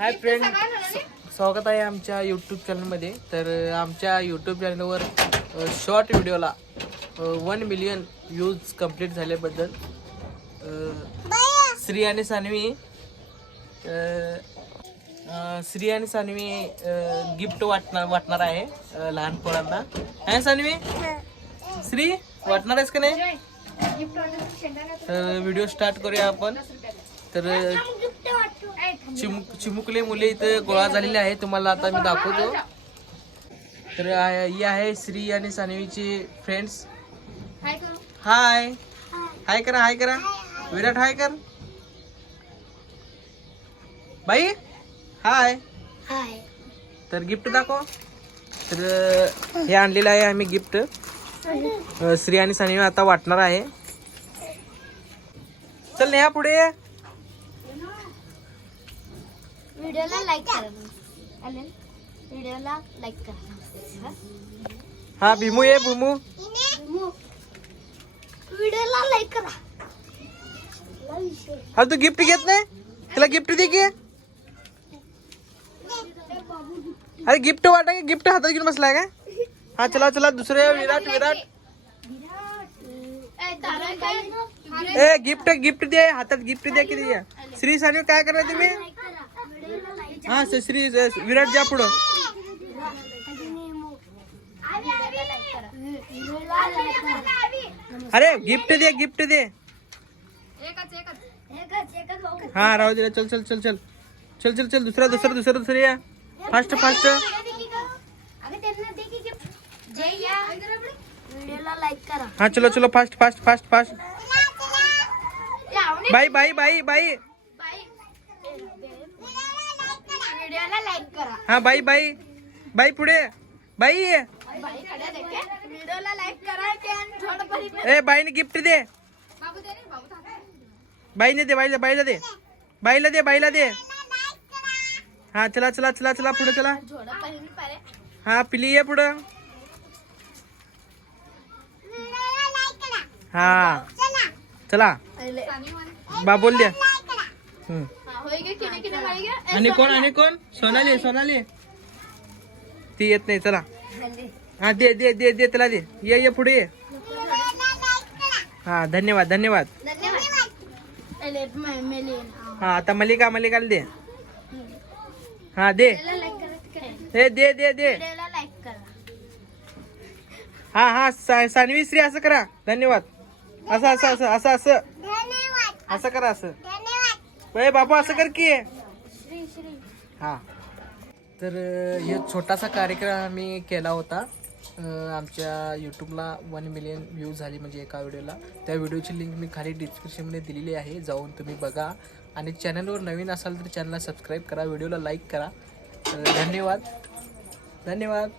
Hi friend स्वागत आहे आमच्या यूट्यूब चॅनलमध्ये तर आमच्या यूट्यूब चॅनलवर शॉर्ट व्हिडिओला वन मिलियन व्ह्यूज कंप्लीट झाल्याबद्दल श्री आणि सानवी श्री आणि सानवी गिफ्ट वाटणार वाटणार आहे लहान पोरांना. आहे सानवी? श्री वाटणार आहेस का नाही? तर व्हिडिओ स्टार्ट करूया आपण. तर चिमुक चिमुकले मुले इथं गोळा झालेले आहे तुम्हाला आता मी दाखवतो. तर ही आहे श्री आणि सानवीचे फ्रेंड्स हाय हाय. करा हाय करा. विराट हाय कर. बाई हाय. तर गिफ्ट दाखव. तर हे आणलेलं आहे आम्ही गिफ्ट श्री आणि सानवी आता वाटणार आहे. चल नेहा पुढे. व्हिडिओला लाईक करा आले व्हिडिओला लाईक करा हा भीमू ये भीमू व्हिडिओला लाईक करा हा तू गिफ्ट घेत नाही तिला गिफ्ट दे की अरे गिफ्ट वाटा की गिफ्ट हातात घेऊन बसलाय का हा चला चला दुसरे विराट विराट ए गिफ्ट गिफ्ट दे हातात गिफ्ट द्या किती द्या श्री सानवी काय करणार तुम्ही हा स- श्री विराट जा पुढं. अरे गिफ्ट दे गिफ्ट दे. हा राहू दे चल चल चल चल. चल चल चल दुसरा दुसरा दुसरा दुसरा या. फास्ट फास्ट हा चलो चलो फास्ट फास्ट फास्ट फास्ट बाई बाई बाई. बाई. व्हिडिओला लाईक करा. हा बाई बाई. बाई पुढे. बाई. व्हिडिओला लाईक करा ए बाईने गिफ्ट दे. बाईने दे बाईला बाईला दे. बाईला दे बाईला दे. हा चला चला चला चला पुढे चला. हा पिली ये पुढं. हा. चला. बा बोल द्या हम्म. आणि कोण आणि कोण? सोनाली सोनाली. ती येत नाही चला. हा दे दे दे दे त्याला दे. ये ये पुढे. ये हा धन्यवाद धन्यवाद. हा आता मलिका मलिकाला दे. हा दे. लाईक करा. ए दे दे दे. व्हिडिओला लाईक करा. हा हा सा- सानवी श्री असं करा. धन्यवाद. असं असं असं असं असं. धन्यवाद. असं करा असं. ए बाबू असं कर की. श्री श्री. हा. तर हे छोटासा कार्यक्रम आम्ही केला होता. आमच्या यूट्यूबला वन मिलियन व्ह्यूज झाली म्हणजे एका व्हिडिओला. त्या व्हिडिओची लिंक मी खाली डिस्क्रिप्शनमध्ये दिलेली आहे. जाऊन तुम्ही बघा. आणि चॅनलवर नवीन असाल तर चॅनलला सबस्क्राईब करा. व्हिडिओला लाईक करा. धन्यवाद. धन्यवाद.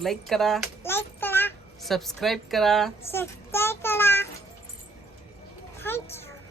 लाईक करा. लाईक करा. सबस्क्राईब करा. सबस्क्राईब करा. थँक्यू